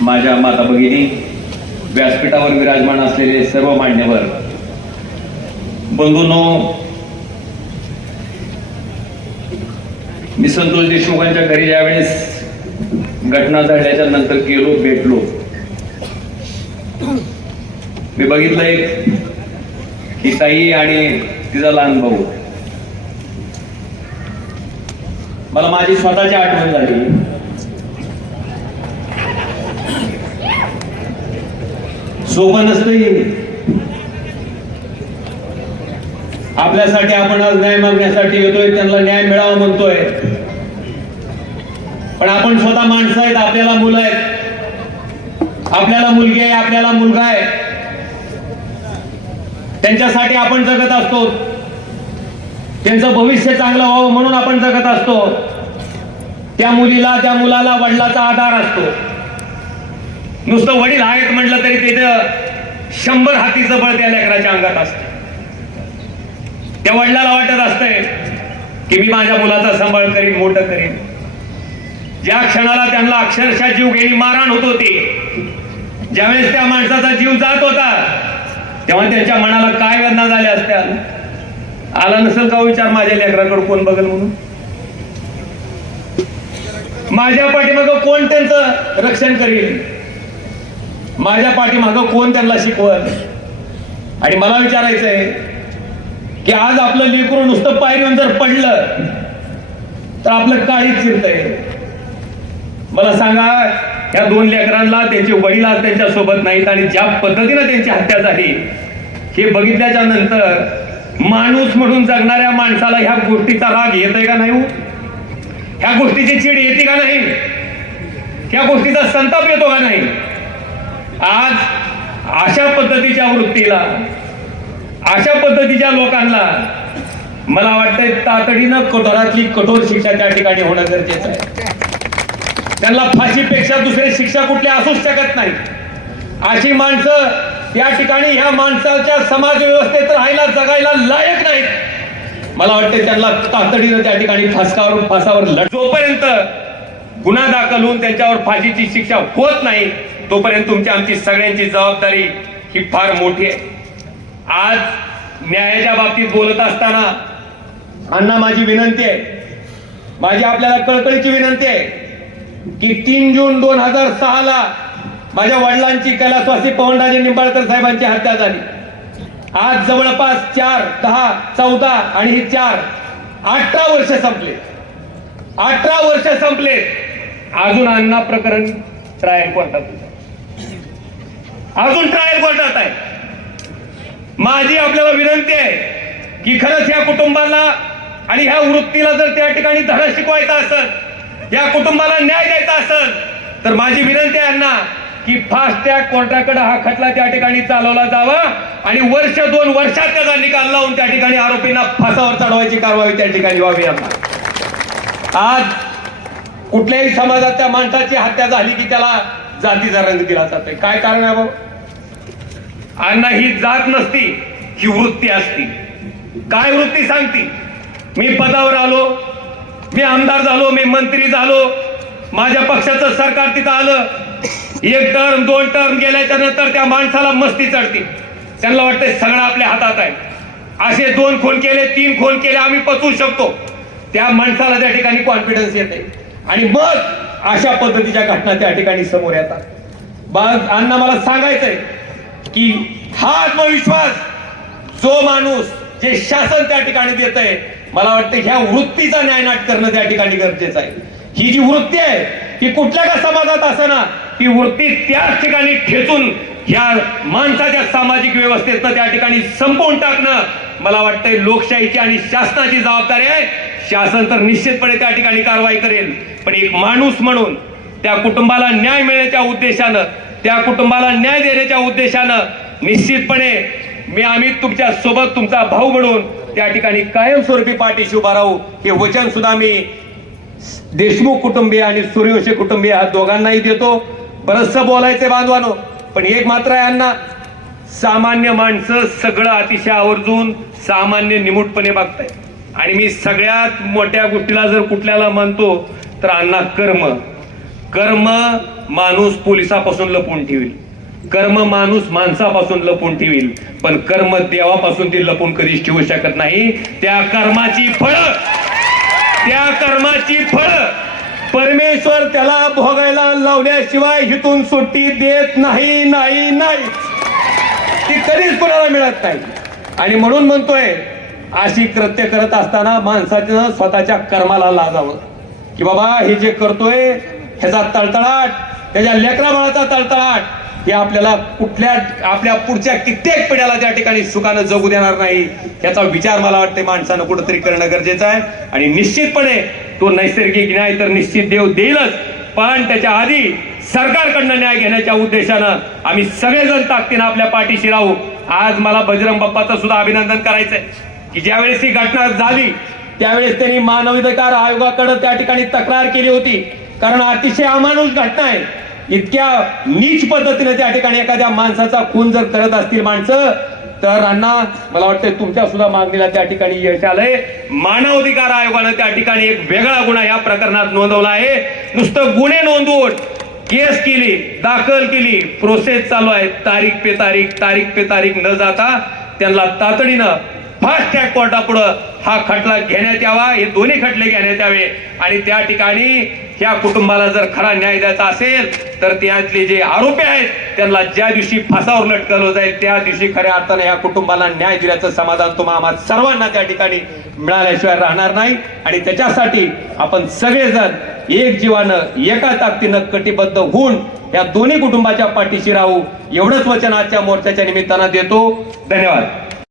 माझ्या माता भगिनी व्यासपीठावर विराजमान असलेले सर्व मान्यवर बंधूंनो मी संतोष देशमुखांच्या घरी ज्यावेळेस घटना झाल्याच्यानंतर गेलो भेटलो. मी बघितलं एक की ताई आणि तिचा लहान भाऊ. मला माझी स्वतःची आठवण झाली. सोपं नाही हे. आपल्यासाठी आपण आज न्याय मागण्यासाठी येतोय त्यांना न्याय मिळावा म्हणतोय. पण आपण स्वतः माणसं आहेत आपल्याला मुलं आहेत. आपल्याला मुलगी आहे आपल्याला मुलगा आहे. त्यांच्यासाठी आपण जगत असतो. त्यांचं भविष्य चांगलं व्हावं म्हणून आपण जगत असतो. त्या मुलीला त्या मुलाला वडिलाचा आधार असतो. नुसतं वडील आहेत म्हटलं तरी तिथं शंभर हातीचं बळ त्या लेकराच्या अंगात असतं. त्या वडिलाला वाटत असतंय की मी माझ्या मुलाचा सांभाळ करीन मोठं करीन. ज्या क्षणाला त्यांना अक्षरशः जीव घेणी मारहाण होत होती ज्यावेळेस त्या माणसाचा जीव जात होता तेव्हा त्यांच्या मनाला काय वेदना झाल्या असत्या? आला नसेल का हो विचार माझ्या लेकराकडे कोण बघल म्हणून? माझ्या पाठीमागं कोण त्यांचं रक्षण करील? माझ्या पाठीमागं कोण त्यांना शिकवत आणि मला विचारायचं आहे की आज आपलं लेकरू नुसतं पायरीवर जर पडलं तर आपलं काळीच चिरतंय. मला सांगा या दोन लेकरांना त्यांचे वडील आज त्यांच्यासोबत नाहीत आणि ज्या पद्धतीनं त्यांची हत्या झाली हे बघितल्याच्या नंतर माणूस म्हणून जगणाऱ्या माणसाला ह्या गोष्टीचा राग येतोय का नाही हो? ह्या गोष्टीची चीड येते का नाही? ह्या गोष्टीचा संताप येतो का नाही? आज अशा पद्धतीच्या वृत्तीला अशा पद्धतीच्या लोकांना मला वाटतंय तातडीनं कठोरातली कठोर शिक्षा त्या ठिकाणी होणं गरजेचं आहे. त्यांना फाशीपेक्षा दुसरी शिक्षा कुठली असूच शकत नाही. अशी माणसं त्या ठिकाणी ह्या माणसाच्या समाज व्यवस्थेत राहायला जगायला लायक नाहीत. मला वाटते त्यांना तातडीनं त्या ठिकाणी फासकावर फासावर लढ जोपर्यंत गुन्हा दाखल होऊन त्यांच्यावर फाशीची शिक्षा होत नाही तोपर्यंत तुमची आमची सगळ्यांची जबाबदारी ही फार मोठी आहे. आज न्यायाच्या बाबतीत बोलत असताना अण्णा माझी विनंती आहे. माझी आपल्याला कळकळीची विनंती आहे की तीन जून दोन हजार सहा ला माझ्या वडिलांची कैलासवासी पवनराजे निंबाळकर साहेबांची हत्या झाली. आज जवळपास चार दहा चौदा आणि हे चार अठरा वर्ष संपले. अठरा वर्ष संपले. अजून अण्णा प्रकरण ट्रायल कोर्टात अजून ट्रायल कोर्टात आहे. माझी आपल्याला विनंती आहे की खरंच या कुटुंबाला आणि ह्या वृत्तीला जर त्या ठिकाणी धडा शिकवायचा असेल या कुटुंबाला न्याय द्यायचा असेल तर माझी विनंती आहे ना की फास्ट ट्रॅक कोर्टाकडे हा खटला त्या ठिकाणी चालवला जावा आणि वर्ष दोन वर्षात त्याचा निकाल लावून त्या ठिकाणी आरोपींना फासावर चढवायची कारवाई त्या ठिकाणी व्हावी आता आज कुठल्याही समाजात त्या माणसाची हत्या झाली की त्याला जातीचा रंग दिला आहे काय कारण आहे बाबा अण्णा ही जात नसती ही वृत्ती असती. काय वृत्ती सांगती? मी पदावर आलो मी आमदार झालो मी मंत्री झालो माझ्या पक्षाचं सरकार तिथं आलं. एक टर्म दोन टर्म गेल्याच्यानंतर त्या माणसाला मस्ती चढती. त्यांना वाटतंय सगळं आपल्या हातात आहे. असे दोन खून केले तीन खून केले आम्ही पचवू शकतो. त्या माणसाला त्या ठिकाणी कॉन्फिडन्स येते आणि मग अशा पद्धतीच्या घटना त्या ठिकाणी समोर येतात. बाळ अण्णा मला सांगायचंय की हा आत्मविश्वास जो माणूस जे शासन त्या ठिकाणी देत आहे मला वाटतं ह्या वृत्तीचा न्यायनाट करणं त्या ठिकाणी गरजेचं आहे. ही जी वृत्ती आहे ती कुठल्या का समाजात असताना ती वृत्ती त्याच ठिकाणी ठेचून ह्या माणसाच्या सामाजिक व्यवस्थेतनं त्या ठिकाणी संपवून टाकणं मला वाटतंय लोकशाहीची आणि शासनाची जबाबदारी आहे. शासन तर निश्चितपणे त्या ठिकाणी कारवाई करेल. पण एक माणूस म्हणून त्या कुटुंबाला न्याय मिळण्याच्या उद्देशानं त्या कुटुंबाला न्याय देण्याच्या उद्देशानं निश्चितपणे मी आम्ही तुमच्यासोबत तुमचा भाऊ म्हणून त्या ठिकाणी कायमस्वरूपी पाठीशी उभा राहू. हे वचन सुद्धा मी देशमुख कुटुंबीय आणि सूर्यवंशी कुटुंबीय ह्या दोघांनाही देतो. बरंचसं बोलायचं बांधवानो पण एक मात्र आहे सामान्य माणसं सगळं अतिशय आवर्जून सामान्य निमूटपणे बघताय आणि मी सगळ्यात मोठ्या गोष्टीला जर कुठल्याला म्हणतो तर अण्णा कर्म. कर्म माणूस पोलिसापासून लपून ठेवील. कर्म माणूस माणसापासून लपून ठेवील. पण कर्म देवापासून ती लपून कधीच ठेवू शकत नाही. त्या कर्माची फळ. त्या कर्माची फळ. परमेश्वर त्याला भोगायला लावल्याशिवाय हिथून सुट्टी देत नाही नाही नाही. ती कधीच कोणाला मिळत नाही. आणि म्हणून म्हणतोय अशी कृत्य करत असताना माणसाचं स्वतःच्या कर्माला लाजावं. की बाबा हे जे करतोय ह्याचा तळतळाट त्याच्या लेकरा बाळाचा तळतळाट हे आपल्याला कुठल्या आपल्या पुढच्या कित्येक पिढ्याला त्या ठिकाणी सुखानं जगू देणार नाही याचा विचार मला वाटते माणसानं कुठंतरी करणं गरजेचं आहे. आणि निश्चितपणे तो नैसर्गिक न्याय तर निश्चित देव देईलच पण त्याच्या आधी सरकारकडनं न्याय घेण्याच्या उद्देशानं आम्ही सगळेजण ताकदीनं आपल्या पाठीशी राहू. आज मला बजरंग बाप्पाचं सुद्धा अभिनंदन करायचंय. की ज्यावेळेस ही घटना झाली त्यावेळेस त्यांनी मानवाधिकार आयोगाकडे त्या ठिकाणी तक्रार केली होती. कारण अतिशय अमानुष घटना आहे. इतक्या नीच पद्धतीने त्या ठिकाणी एखाद्या माणसाचा खून जर करत असतील माणसं तर अण्णा मला वाटतं तुमच्या सुद्धा मागणीला त्या ठिकाणी यश आलंय. मानवाधिकार आयोगानं त्या ठिकाणी एक वेगळा गुन्हा या प्रकरणात नोंदवला आहे. नुसतं गुन्हे नोंदवून केस केली दाखल केली प्रोसेस चालू आहे. तारीख पे तारीख तारीख पे तारीख न जाता त्यांना तातडीनं फास्ट ट्रॅक कोर्टापुढं हा खटला घेण्यात यावा. हे दोन्ही खटले घेण्यात यावे. आणि त्या ठिकाणी ह्या कुटुंबाला जर खरा न्याय द्यायचा असेल तर त्यातले जे आरोपी आहेत त्यांना ज्या दिवशी फासावर लटकवलं जाईल त्या दिवशी खऱ्या अर्थाने या कुटुंबाला न्याय दिल्याचं समाधान तुम्हा आम्हा सर्वांना त्या ठिकाणी मिळाल्याशिवाय राहणार नाही. आणि त्याच्यासाठी आपण सगळेजण एक जीवानं एका ताकदीनं कटिबद्ध होऊन या दोन्ही कुटुंबाच्या पाठीशी राहू. एवढंच वचन आजच्या मोर्चाच्या निमित्तानं देतो. धन्यवाद.